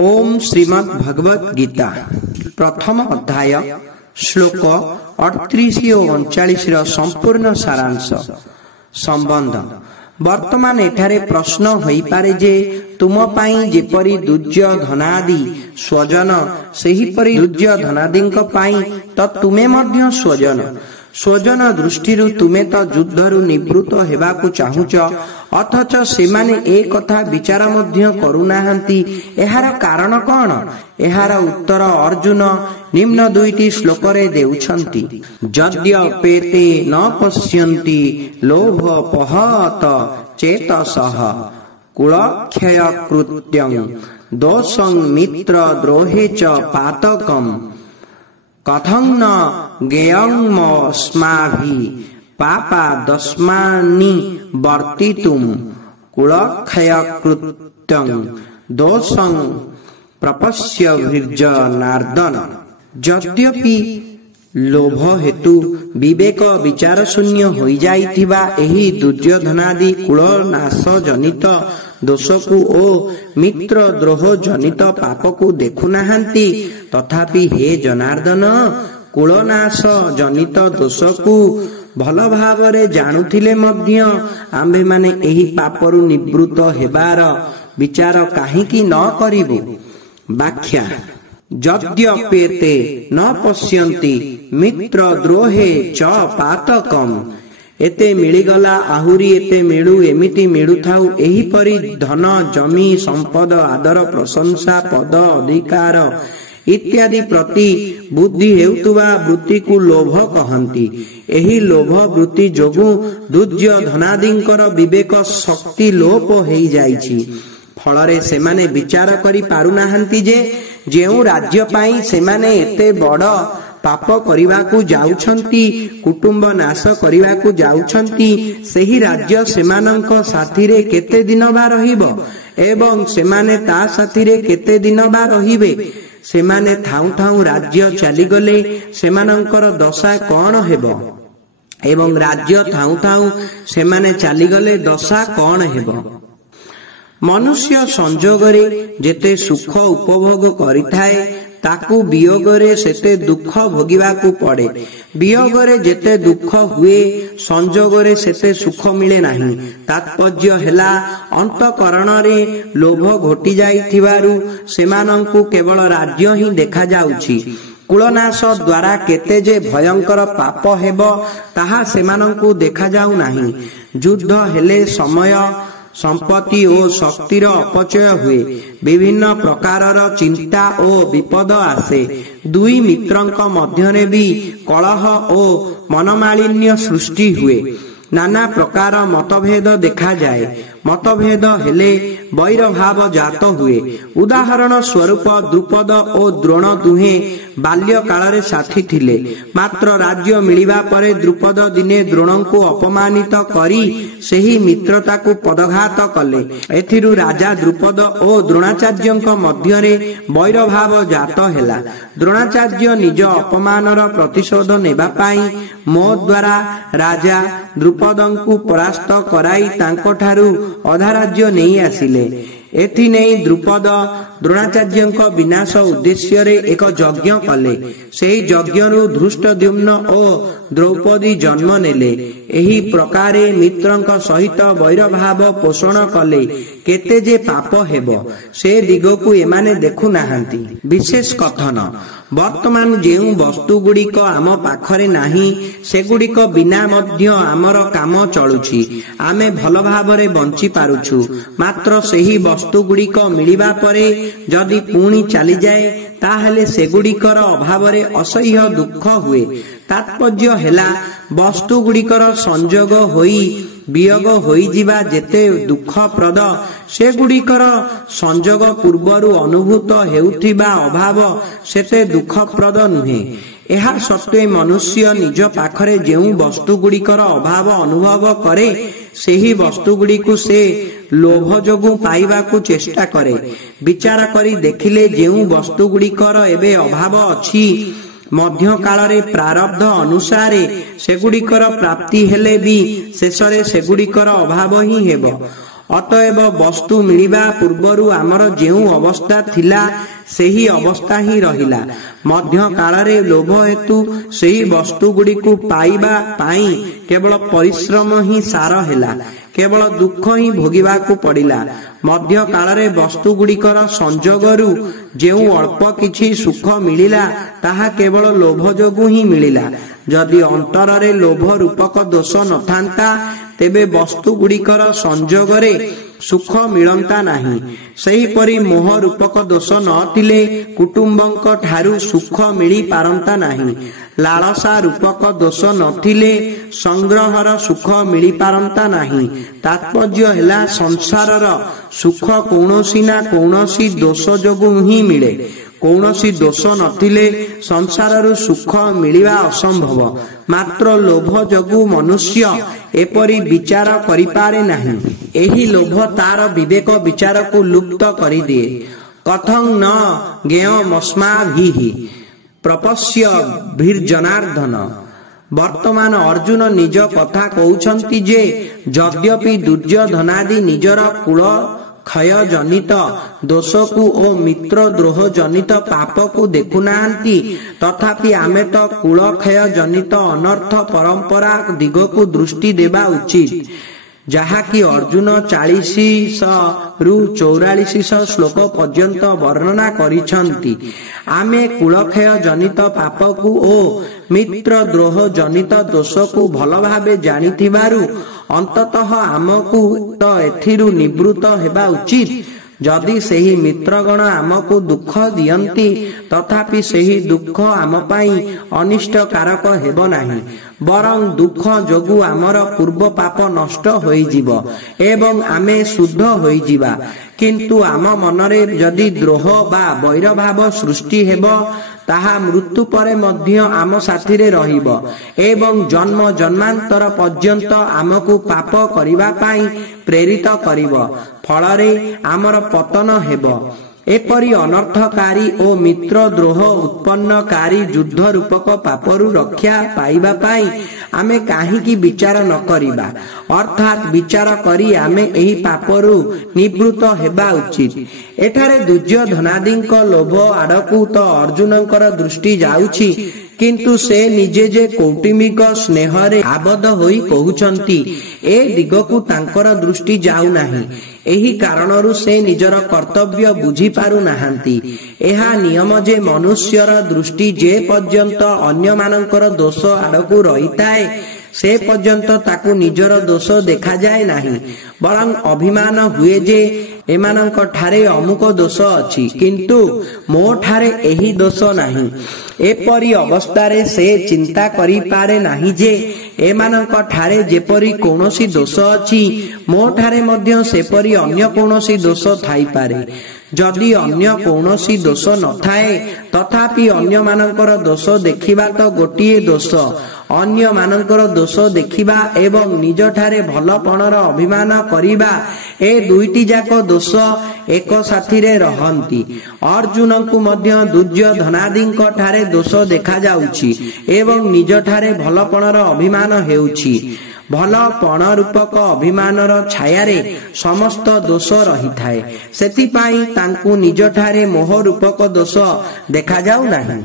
ओम श्रीमद् भगवत गीता प्रथम अध्याय श्लोक 38 और 39 संपूर्ण सारांश संबंध। वर्तमान एठारे प्रश्न होई पारे जे तुम पाई जेपरी दुर्जय धनादि स्वजन सेहीपरि दुर्जय धनादिंक पाई तो तुमे मध्य स्वजन स्वजन दृष्टि तुमे तो युद्धरु निवृत्त हेबाकु चाहुच अथच सेमाने ए कथा विचार मध्य करुनाहांती। एहार कारण कौन? एहार उत्तर अर्जुन निम्न दुईटी श्लोक रे देउछंती। यद्यपेते न पश्यन्ति लोभ पहत चेतसः कुलक्षय कृत्यं दोषं मित्र द्रोहे च पातकम् कथं न ज्ञेयमस्माभिः पापा दस्मानि वर्तितुं कुलक्षय कृत्यं दोषं प्रपश्य भीर्जनार्दन। यद्यपि लोभ हेतु विवेक विचार शून्य होई जाइथिबा एही दुर्योधनादि कुल नाश जनित दोषकु ओ मित्र द्रोह जनित पापकु देखु नाहांती, तथापि हे जनार्दन कुलनाश जनित दोषकु भल भावरे जानुथिले मध्य आम्भे माने एही पापरु निवृत्त हेबार विचार काहीकि न करिबु। व्याख्या। यद्यपेते न पश्यन्ति मित्र द्रोहे च पातकम्। एते मिलिगला आहुरी एते मिलू एमिति मिलू थाउ एही परि धन जमी संपद आदर प्रशंसा पद अधिकार इत्यादि प्रति बुद्धि हेउतुवा वृत्ति को लोभ कहंती। एही लोभ वृत्ति जोगु दुर्जय धनादिंकर विवेक शक्ति लोप हेई जाइछि। फलरे सेमाने विचार करि पारुनाहांती जे जेउ राज्य पाई सेमाने एते बड़ पाप करिवाकु जाउछंती, कुटुंब नाश करिवाकु जाउछंती, सेही राज्य सेमानंक साथीरे केते दिन बा रहिबो एवं सेमाने ता साथीरे केते दिन बा रहिबे। सेमाने थाउ थाउ राज्य चली गले सेमानंकर दशा कौन हेबो एवं राज्य थाउ थाउ सेमाने चली गले दशा कौन हेबो। मनुष्य संजोगरे जेते सुख उपभोग करिथाए ताकू वियोगरे सेते दुख भोगिबाकू पड़े। वियोगरे जेते दुख हुए संजोगरे सेते सुख मिले नाही। तात्पर्य हेला अंतकरणरे लोभ घोटी जाइथिबारु सेमानंकु केवल राज्य ही देखा जाउछि। कुलनाश द्वारा केते जे भयंकर पाप हेबो ताहा सेमानंकु देखा जाउ नाही। युद्ध हेले समय संपत्ति और शक्तिर अपचय हुए, विभिन्न प्रकारर चिंता और विपद आसे। दुई मित्रंक मध्यरे भी कलह और मनमालिन्य सृष्टि हुए। नाना प्रकार मतभेद देखा जाए। मतभेद हेले वैर भाव जात हुए। उदाहरण स्वरूप द्रुपद और द्रोण दुहे बाल्य कालरे साथी थिले, मात्र राज्य मिलिबा परे द्रुपद दिने द्रोणंकु अपमानित करी सेही मित्रता को पदघात कले। एथिरु राजा द्रुपद और द्रोणाचार्यंक मध्यरे वैर भाव जात हेला। द्रोणाचार्य निज अपमानर प्रतिशोध नेबा पाई मो द्वारा राजा द्रुपदंकु परास्त कराई तांको ठारू अधा राज्य नहीं आसिले। एथि नहीं द्रुपद द्रोणाचार्यंक विनाश उद्देश्य रे एक यज्ञ कले। सेही यज्ञरु धृष्टद्युम्न और द्रौपदी जन्म नेले। एही प्रकारे मित्रंक सहित वैर भाव पोषण कले केते जे पाप हेबो से दिगकु एमाने देखु नाहांती। विशेष कथन। वर्तमान जेउ वस्तु गुड़िक आम पाखरे नाही सेगुड़िक बिना मध्य आमर काम चलुछि। आमे भल भावरे बंची पारुछु, मात्र सेही वस्तु गुड़िक मिलिबा परे जदि पुणी चली जाए ताहले सेगुड़िकर अभावरे असह्य दुख हुए। तात्पर्य हेला वस्तु गुड़िकर संजोग होई वियोग होई जिबा जेते दुखप्रद सेगुड़िकर संजोग पूर्वरु अनुभूत हेउथिबा अभाव सेते दुखप्रद नुहे। एहा सत्वे मनुष्य निज पाखरे जेउ वस्तु गुड़िकर अभाव अनुभव करे सेही वस्तु गुड़िकु से लोभ जोगु पाइबाकु चेष्टा करे। विचार करी देखिले जेउ वस्तु गुड़िकर एबे अभाव अछि मध्य कालरे प्रारब्ध अनुसारे सेगुड़िकर प्राप्ति हेले भी शेषरे सेगुड़िकर अभाव ही हेबो। ଅତଏବ ବସ୍ତୁ ମିଳିବା ପୂର୍ବରୁ ଆମର ଯେଉଁ ଅବସ୍ଥା ଥିଲା ସେହି ଅବସ୍ଥା ହିଁ ରହିଲା। ମଧ୍ୟ କାଳରେ ଲୋଭ ହେତୁ ସେହି ବସ୍ତୁ ଗୁଡ଼ିକୁ ପାଇବା ପାଇଁ କେବଳ ପରିଶ୍ରମ ହିଁ ସାର ହେଲା, କେବଳ ଦୁଃଖ ହିଁ ଭୋଗିବାକୁ ପଡ଼ିଲା। ମଧ୍ୟ କାଳରେ ବସ୍ତୁ ଗୁଡ଼ିକର ସଂଯୋଗରୁ ଯେଉଁ ଅଳ୍ପ କିଛି ସୁଖ ମିଳିଲା ତାହା କେବଳ ଲୋଭ ଯୋଗୁଁ ହିଁ ମିଳିଲା। ଯଦି ଅନ୍ତରରେ ଲୋଭ ରୂପକ ଦୋଷ ନଥାନ୍ତା ତେବେ ବସ୍ତୁ ଗୁଡ଼ିକର ସଂଯୋଗରେ ସୁଖ ମିଳନ୍ତା ନାହିଁ। ସେହିପରି ମୋହ ରୂପକ ଦୋଷ ନଥିଲେ କୁଟୁମ୍ବଙ୍କ ଠାରୁ ସୁଖ ମିଳିପାରନ୍ତା ନାହିଁ। ଲାଳସା ରୂପକ ଦୋଷ ନଥିଲେ ସଂଗ୍ରହର ସୁଖ ମିଳିପାରନ୍ତା ନାହିଁ। ତାତ୍ପର୍ଯ୍ୟ ହେଲା ସଂସାରର ସୁଖ କୌଣସି ନା କୌଣସି ଦୋଷ ଯୋଗୁଁ ହିଁ ମିଳେ। କୌଣସି ଦୋଷ ନଥିଲେ ସଂସାରରୁ ସୁଖ ମିଳିବା ଅସମ୍ଭବ। ମାତ୍ର ଲୋଭ ଯୋଗୁଁ ମନୁଷ୍ୟ ଏପରି ବିଚାର କରିପାରେ ନାହିଁ। ଏହି ଲୋଭ ତାର ବିବେକ ବିଚାରକୁ ଲୁପ୍ତ କରିଦିଏ। କଥଂ ନ ଜ୍ଞେୟମସ୍ମାଭିଃ ପ୍ରପଶ୍ୟ ଭିର୍ଜନାର୍ଦ୍ଦନ। ବର୍ତ୍ତମାନ ଅର୍ଜୁନ ନିଜ କଥା କହୁଛନ୍ତି ଯେ ଯଦ୍ୟପି ଦୁର୍ଯ୍ୟୋଧନାଦି ନିଜର କୁଳ କ୍ଷୟ ଜନିତ ଦୋଷକୁ ଓ ମିତ୍ର ଦ୍ରୋହ ଜନିତ ପାପକୁ ଦେଖୁନାହାନ୍ତି, ତଥାପି ଆମେ ତ କୁଳକ୍ଷୟ ଜନିତ ଅନର୍ଥ ପରମ୍ପରା ଦିଗକୁ ଦୃଷ୍ଟି ଦେବା ଉଚିତ, ଯାହାକି ଅର୍ଜୁନ 40ରୁ 44 ଶ୍ଲୋକ ପର୍ଯ୍ୟନ୍ତ ବର୍ଣ୍ଣନା କରିଛନ୍ତି। ଆମେ କୁଳକ୍ଷୟ ଜନିତ ପାପକୁ ଓ ମିତ୍ର ଦ୍ରୋହ ଜନିତ ଦୋଷକୁ ଭଲ ଭାବେ ଜାଣିଥିବାରୁ ଅନ୍ତତଃ ଆମକୁ ତ ଏଥିରୁ ନିବୃତ୍ତ ହେବା ଉଚିତ। ଯଦି ସେହି ମିତ୍ରଗଣ ଆମକୁ ଦୁଃଖ ଦିଅନ୍ତି ତଥାପି ସେହି ଦୁଃଖ ଆମ ପାଇଁ ଅନିଷ୍ଟକାରକ ହେବ ନାହିଁ, ବରଂ ଦୁଃଖ ଯୋଗୁଁ ଆମର ପୂର୍ବ ପାପ ନଷ୍ଟ ହୋଇଯିବ ଏବଂ ଆମେ ଶୁଦ୍ଧ ହୋଇଯିବା। କିନ୍ତୁ ଆମ ମନରେ ଯଦି ଦ୍ରୋହ ବା ବୈରଭାବ ସୃଷ୍ଟି ହେବ ତାହା ମୃତ୍ୟୁ ପରେ ମଧ୍ୟ ଆମ ସାଥିରେ ରହିବ ଏବଂ ଜନ୍ମ ଜନ୍ମାନ୍ତର ପର୍ଯ୍ୟନ୍ତ ଆମକୁ ପାପ କରିବା ପାଇଁ ପ୍ରେରିତ କରିବ। ଫଳରେ ଆମର ପତନ ହେବ। ଏପରି ଅନର୍ଥକାରୀ ଓ ମିତ୍ର ଦ୍ରୋହ ଉତ୍ପନ୍ନକାରୀ ଯୁଦ୍ଧ ରୂପକ ପାପରୁ ରକ୍ଷା ପାଇବା ପାଇଁ ଆମେ କାହିଁକି ବିଚାର ନ କରିବା? ଅର୍ଥାତ୍ ବିଚାର କରି ଆମେ ଏହି ପାପରୁ ନିବୃତ୍ତ ହେବା ଉଚିତ। ଏଠାରେ ଦୁର୍ଯ୍ୟୋଧନାଦିଙ୍କ ଲୋଭ ଆଡ଼କୁ ତ ଅର୍ଜୁନଙ୍କର ଦୃଷ୍ଟି ଯାଉଛି, କିନ୍ତୁ ସେ ନିଜେ ଯେ କୌଟୁମ୍ବିକ ସ୍ନେହରେ ଆବଦ୍ଧ ହୋଇ କହୁଛନ୍ତି ଏ ଦିଗକୁ ତାଙ୍କର ଦୃଷ୍ଟି ଯାଉନାହିଁ। ଏହି କାରଣରୁ ସେ ନିଜର କର୍ତ୍ତବ୍ୟ ବୁଝିପାରୁନାହାନ୍ତି। ଏହା ନିୟମ ଯେ ମନୁଷ୍ୟର ଦୃଷ୍ଟି ଯେ ପର୍ଯ୍ୟନ୍ତ ଅନ୍ୟମାନଙ୍କର ଦୋଷ ଆଡ଼କୁ ରହିଥାଏ ସେ ପର୍ଯ୍ୟନ୍ତ ତାକୁ ନିଜର ଦୋଷ ଦେଖାଯାଏ ନାହିଁ, ବରଂ ଅଭିମାନ ହୁଏ ଯେ ଏମାନଙ୍କ ଠାରେ ଅମୁକ ଦୋଷ ଅଛି କିନ୍ତୁ ମୋ ଠାରେ ଏହି ଦୋଷ ନାହିଁ। ଏପରି ଅବସ୍ଥାରେ ସେ ଚିନ୍ତା କରିପାରେ ନାହିଁ ଯେ ଏମାନଙ୍କ ଠାରେ ଯେପରି କୌଣସି ଦୋଷ ଅଛି ମୋ ଠାରେ ମଧ୍ୟ ସେପରି ଅନ୍ୟ କୌଣସି ଦୋଷ ଥାଇପାରେ। ଯଦି ଅନ୍ୟ କୌଣସି ଦୋଷ ନଥାଏ ତଥାପି ଅନ୍ୟମାନଙ୍କର ଦୋଷ ଦେଖିବା ତ ଗୋଟିଏ ଦୋଷ। ଅନ୍ୟମାନଙ୍କର ଦୋଷ ଦେଖିବା ଏବଂ ନିଜଠାରେ ଭଲପଣର ଅଭିମାନ କରିବା ଏ ଦୁଇଟି ଯାକ ଦୋଷ ଏକ ସାଥିରେ ରହନ୍ତି। ଅର୍ଜୁନଙ୍କୁ ମଧ୍ୟ ଦୁର୍ଯ୍ୟୋଧନାଦିଙ୍କ ଠାରେ ଦୋଷ ଦେଖାଯାଉଛି ଏବଂ ନିଜଠାରେ ଭଲପଣର ଅଭିମାନ ହେଉଛି। ଭଲ ପଣ ରୂପକ ଅଭିମାନର ଛାୟାରେ ସମସ୍ତ ଦୋଷ ରହିଥାଏ। ସେଥିପାଇଁ ତାଙ୍କୁ ନିଜଠାରେ ମୋହ ରୂପକ ଦୋଷ ଦେଖାଯାଉ ନାହିଁ।